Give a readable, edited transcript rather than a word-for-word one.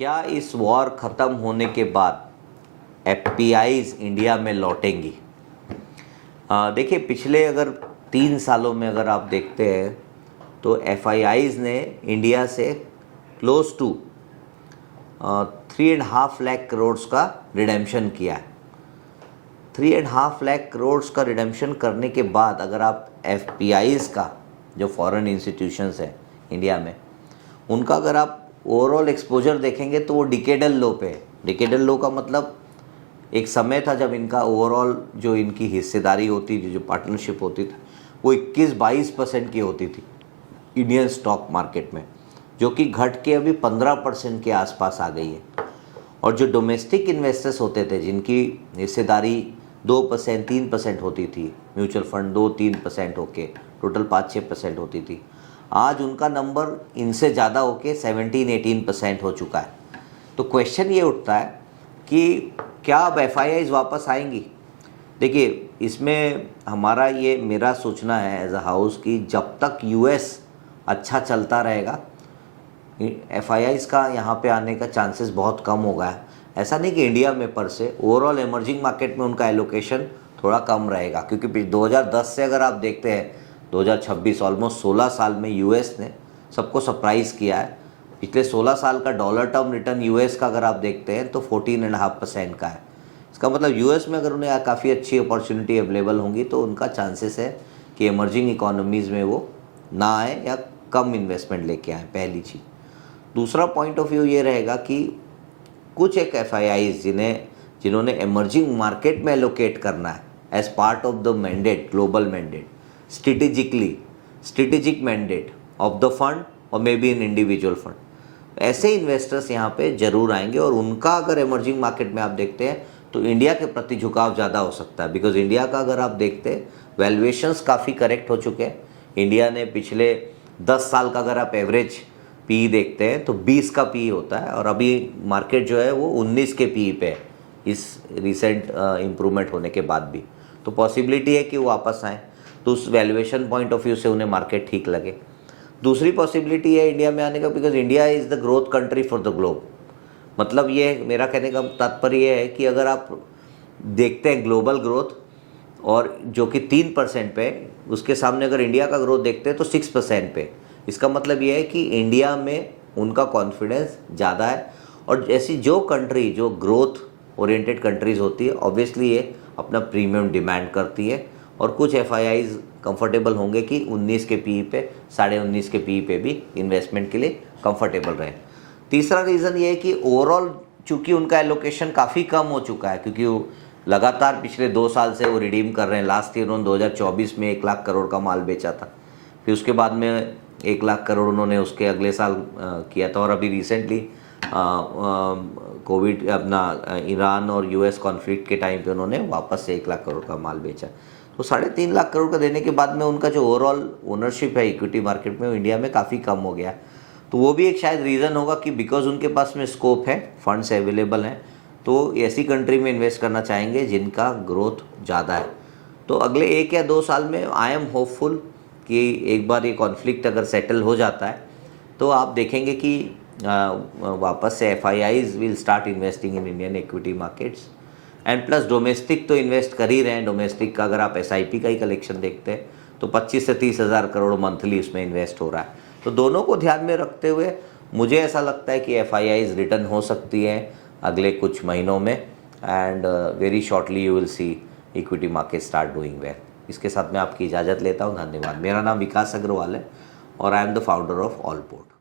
क्या इस वॉर ख़त्म होने के बाद एफपीआईज इंडिया में लौटेंगी? देखिए, पिछले अगर 3 सालों में अगर आप देखते हैं तो एफआईआईज ने इंडिया से क्लोज टू 3.5 लाख करोड़ का रिडेम्पशन किया है। 3.5 लाख करोड़ का रिडेम्पशन करने के बाद अगर आप एफपीआईज का, जो फॉरेन इंस्टीट्यूशंस है इंडिया में, उनका अगर आप ओवरऑल एक्सपोजर देखेंगे तो वो डिकेडल लो पे है। डिकेडल लो का मतलब एक समय था जब इनका ओवरऑल जो इनकी हिस्सेदारी होती थी, जो पार्टनरशिप होती थी, वो 21-22% की होती थी इंडियन स्टॉक मार्केट में, जो कि घट के अभी 15% के आसपास आ गई है। और जो डोमेस्टिक इन्वेस्टर्स होते थे जिनकी हिस्सेदारी 2% 3% होती थी, म्यूचुअल फंड 2-3% होके टोटल 5-6% होती थी, आज उनका नंबर इनसे ज़्यादा होके 17-18% हो चुका है। तो क्वेश्चन ये उठता है कि क्या अब एफआईआईज वापस आएंगी? देखिए, इसमें हमारा ये मेरा सोचना है एज अ हाउस कि जब तक यूएस अच्छा चलता रहेगा, एफआईआईज का यहाँ पे आने का चांसेस बहुत कम होगा है। ऐसा नहीं कि इंडिया में पर से, ओवरऑल इमर्जिंग मार्केट में उनका एलोकेशन थोड़ा कम रहेगा, क्योंकि 2010 से अगर आप देखते हैं 2026 ऑलमोस्ट 16 साल में यूएस ने सबको सरप्राइज़ किया है। पिछले 16 साल का डॉलर टर्म रिटर्न यूएस का अगर आप देखते हैं तो 14.5% का है। इसका मतलब यूएस में अगर उन्हें काफ़ी अच्छी अपॉर्चुनिटी अवेलेबल होंगी तो उनका चांसेस है कि इमर्जिंग इकोनॉमीज़ में वो ना आए या कम इन्वेस्टमेंट लेके आए, पहली चीज़। दूसरा पॉइंट ऑफ व्यू ये रहेगा कि कुछ एक एफआईआईज जिन्होंने इमर्जिंग मार्केट में एलोकेट करना है as part of the mandate, global mandate, strategic mandate of the fund और may be in individual fund, ऐसे इन्वेस्टर्स यहाँ पे जरूर आएंगे। और उनका अगर इमर्जिंग मार्केट में आप देखते हैं तो इंडिया के प्रति झुकाव ज़्यादा हो सकता है, बिकॉज इंडिया का अगर आप देखते हैं वैल्यूएशंस काफ़ी करेक्ट हो चुके हैं। इंडिया ने पिछले 10 साल का अगर आप एवरेज पी देखते हैं तो 20 का पी होता है, और अभी मार्केट जो है वो 19 के पी पे है इस रिसेंट इम्प्रूवमेंट होने के बाद भी। तो पॉसिबिलिटी है कि वो वापस आएँ, तो उस वैल्यूएशन पॉइंट ऑफ व्यू से उन्हें मार्केट ठीक लगे। दूसरी पॉसिबिलिटी है इंडिया में आने का, because India is the growth country for the globe. मतलब ये मेरा कहने का तात्पर्य ये है कि अगर आप देखते हैं ग्लोबल ग्रोथ और जो कि 3% पे, उसके सामने अगर इंडिया का ग्रोथ देखते हैं तो 6% पे, इसका मतलब ये है कि इंडिया में उनका कॉन्फिडेंस ज़्यादा है। और ऐसी जो कंट्री जो ग्रोथ ओरिएंटेड कंट्रीज़ होती है, ऑब्वियसली ये अपना प्रीमियम डिमांड करती है, और कुछ एफआईआईज कंफर्टेबल होंगे कि 19 के पी पे, 19.5 के पी पे भी इन्वेस्टमेंट के लिए कंफर्टेबल रहे। तीसरा रीज़न ये है कि ओवरऑल चूँकि उनका एलोकेशन काफ़ी कम हो चुका है, क्योंकि वो लगातार पिछले 2 साल से वो रिडीम कर रहे हैं। लास्ट ईयर उन्होंने 2024 में 1 लाख करोड़ का माल बेचा था, फिर उसके बाद में 1 लाख करोड़ उन्होंने उसके अगले साल किया था, और अभी रिसेंटली कोविड अपना ईरान और यूएस कॉन्फ्लिक्ट के टाइम पे उन्होंने वापस से 1 लाख करोड़ का माल बेचा। तो 3.5 लाख करोड़ का देने के बाद में उनका जो ओवरऑल ओनरशिप है इक्विटी मार्केट में, वो इंडिया में काफ़ी कम हो गया। तो वो भी एक शायद रीज़न होगा कि बिकॉज उनके पास में स्कोप है, फंड्स अवेलेबल हैं, तो ऐसी कंट्री में इन्वेस्ट करना चाहेंगे जिनका ग्रोथ ज़्यादा है। तो अगले 1 या 2 साल में आई एम होपफुल कि एक बार ये कॉन्फ्लिक्ट अगर सेटल हो जाता है तो आप देखेंगे कि वापस से FIIs will start investing in Indian equity markets. And plus domestic तो इन्वेस्ट कर ही रहे हैं। डोमेस्टिक का अगर आप एसआईपी का ही कलेक्शन देखते हैं तो 25 से 30 हज़ार करोड़ मंथली उसमें इन्वेस्ट हो रहा है। तो दोनों को ध्यान में रखते हुए मुझे ऐसा लगता है कि एफआईआईज रिटर्न हो सकती है अगले कुछ महीनों में, and very shortly you will see equity market start doing well. इसके साथ मैं आपकी इजाज़त लेता हूँ। धन्यवाद। मेरा नाम विकास अग्रवाल है और I am the founder of Allport.